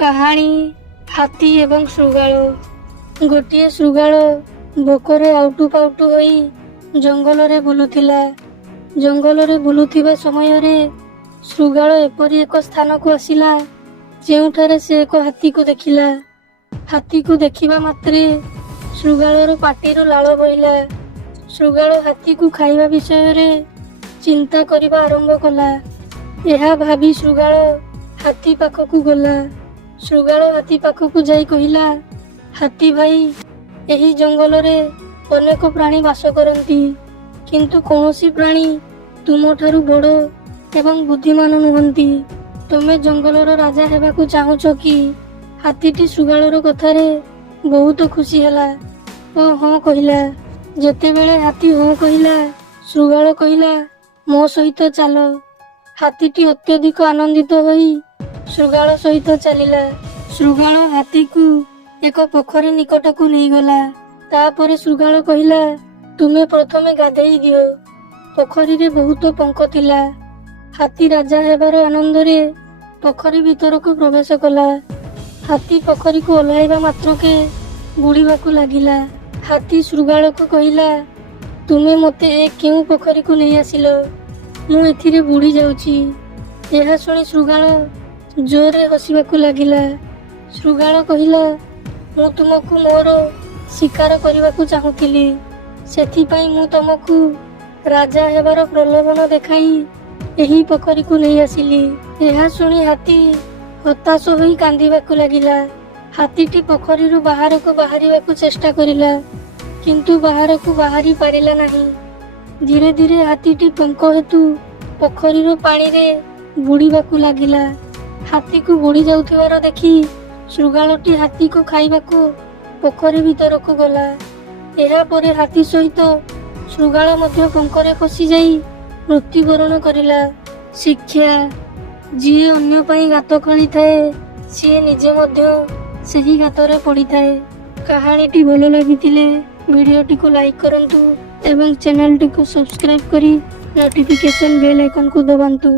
କାହାଣୀ ହାତୀ ଏବଂ ଶୃଗାଳ। ଗୋଟିଏ ଶୃଗାଳ ଭୋକରେ ଆଉଟୁ ପାଉଟୁ ହୋଇ ଜଙ୍ଗଲରେ ବୁଲୁଥିଲା। ଜଙ୍ଗଲରେ ବୁଲୁଥିବା ସମୟରେ ଶୃଗାଳ ଏପରି ଏକ ସ୍ଥାନକୁ ଆସିଲା ଯେଉଁଠାରେ ସେ ଏକ ହାତୀକୁ ଦେଖିଲା। ହାତୀକୁ ଦେଖିବା ମାତ୍ରେ ଶୃଗାଳର ପାଟିରୁ ଲାଳ ବୋହିଲା। ଶୃଗାଳ ହାତୀକୁ ଖାଇବା ବିଷୟରେ ଚିନ୍ତା କରିବା ଆରମ୍ଭ କଲା। ଏହା ଭାବି ଶୃଗାଳ ହାତୀ ପାଖକୁ ଗଲା। ଶୃଗାଳ ହାତୀ ପାଖକୁ ଯାଇ କହିଲା, ହାତୀ ଭାଇ, ଏହି ଜଙ୍ଗଲରେ ଅନେକ ପ୍ରାଣୀ ବାସ କରନ୍ତି, କିନ୍ତୁ କୌଣସି ପ୍ରାଣୀ ତୁମଠାରୁ ବଡ଼ ଏବଂ ବୁଦ୍ଧିମାନ ନୁହନ୍ତି। ତୁମେ ଜଙ୍ଗଲର ରାଜା ହେବାକୁ ଚାହୁଁଛ କି? ହାତୀଟି ଶୃଗାଳର କଥାରେ ବହୁତ ଖୁସି ହେଲା ଓ ହଁ କହିଲା। ଯେତେବେଳେ ହାତୀ ହଁ କହିଲା, ଶୃଗାଳ କହିଲା, ମୋ ସହିତ ଚାଲ। ହାତୀଟି ଅତ୍ୟଧିକ ଆନନ୍ଦିତ ହୋଇ ଶୃଗାଳ ସହିତ ଚାଲିଲା। ଶୃଗାଳ ହାତୀକୁ ଏକ ପୋଖରୀ ନିକଟକୁ ନେଇଗଲା। ତାପରେ ଶୃଗାଳ କହିଲା, ତୁମେ ପ୍ରଥମେ ଗାଧେଇ ଦିଅ। ପୋଖରୀରେ ବହୁତ ପଙ୍କ ଥିଲା। ହାତୀ ରାଜା ହେବାର ଆନନ୍ଦରେ ପୋଖରୀ ଭିତରକୁ ପ୍ରବେଶ କଲା। ହାତୀ ପୋଖରୀକୁ ଓହ୍ଲାଇବା ମାତ୍ରକେ ବୁଡ଼ିବାକୁ ଲାଗିଲା। ହାତୀ ଶୃଗାଳକୁ କହିଲା, ତୁମେ ମୋତେ ଏ କେଉଁ ପୋଖରୀକୁ ନେଇ ଆସିଲ? ମୁଁ ଏଥିରେ ବୁଡ଼ି ଯାଉଛି। ଏହା ଶୁଣି ଶୃଗାଳ ଜୋରରେ ହସିବାକୁ ଲାଗିଲା। ଶୃଗାଳ କହିଲା, ମୁଁ ତୁମକୁ ମୋର ଶିକାର କରିବାକୁ ଚାହୁଁଥିଲି। ସେଥିପାଇଁ ମୁଁ ତୁମକୁ ରାଜା ହେବାର ପ୍ରଲୋଭନ ଦେଖାଇ ଏହି ପୋଖରୀକୁ ନେଇ ଆସିଲି। ଏହା ଶୁଣି ହାତୀ ହତାଶ ହୋଇ କାନ୍ଦିବାକୁ ଲାଗିଲା। ହାତୀଟି ପୋଖରୀରୁ ବାହାରକୁ ବାହାରିବାକୁ ଚେଷ୍ଟା କରିଲା, କିନ୍ତୁ ବାହାରକୁ ବାହାରି ପାରିଲା ନାହିଁ। ଧୀରେ ଧୀରେ ହାତୀଟି ପଙ୍କ ହେତୁ ପୋଖରୀର ପାଣିରେ ବୁଡ଼ିବାକୁ ଲାଗିଲା। ହାତୀକୁ ବୁଡ଼ି ଯାଉଥିବାର ଦେଖି ଶୃଗାଳଟି ହାତୀକୁ ଖାଇବାକୁ ପୋଖରୀ ଭିତରକୁ ଗଲା। ଏହାପରେ ହାତୀ ସହିତ ଶୃଗାଳ ମଧ୍ୟ ପଙ୍କରେ ଫସିଯାଇ ମୃତ୍ୟୁବରଣ କରିଲା। ଶିକ୍ଷା, ଯିଏ ଅନ୍ୟ ପାଇଁ ଗାତ ଖୋଳିଥାଏ ସିଏ ନିଜେ ମଧ୍ୟ ସେହି ଗାତରେ ପଡ଼ିଥାଏ। କାହାଣୀଟି ଭଲ ଲାଗିଥିଲେ ଭିଡ଼ିଓଟିକୁ ଲାଇକ୍ କରନ୍ତୁ ଏବଂ ଚ୍ୟାନେଲଟିକୁ ସବସ୍କ୍ରାଇବ୍ କରି ନୋଟିଫିକେସନ୍ ବେଲ୍ ଆଇକନ୍କୁ ଦବାନ୍ତୁ।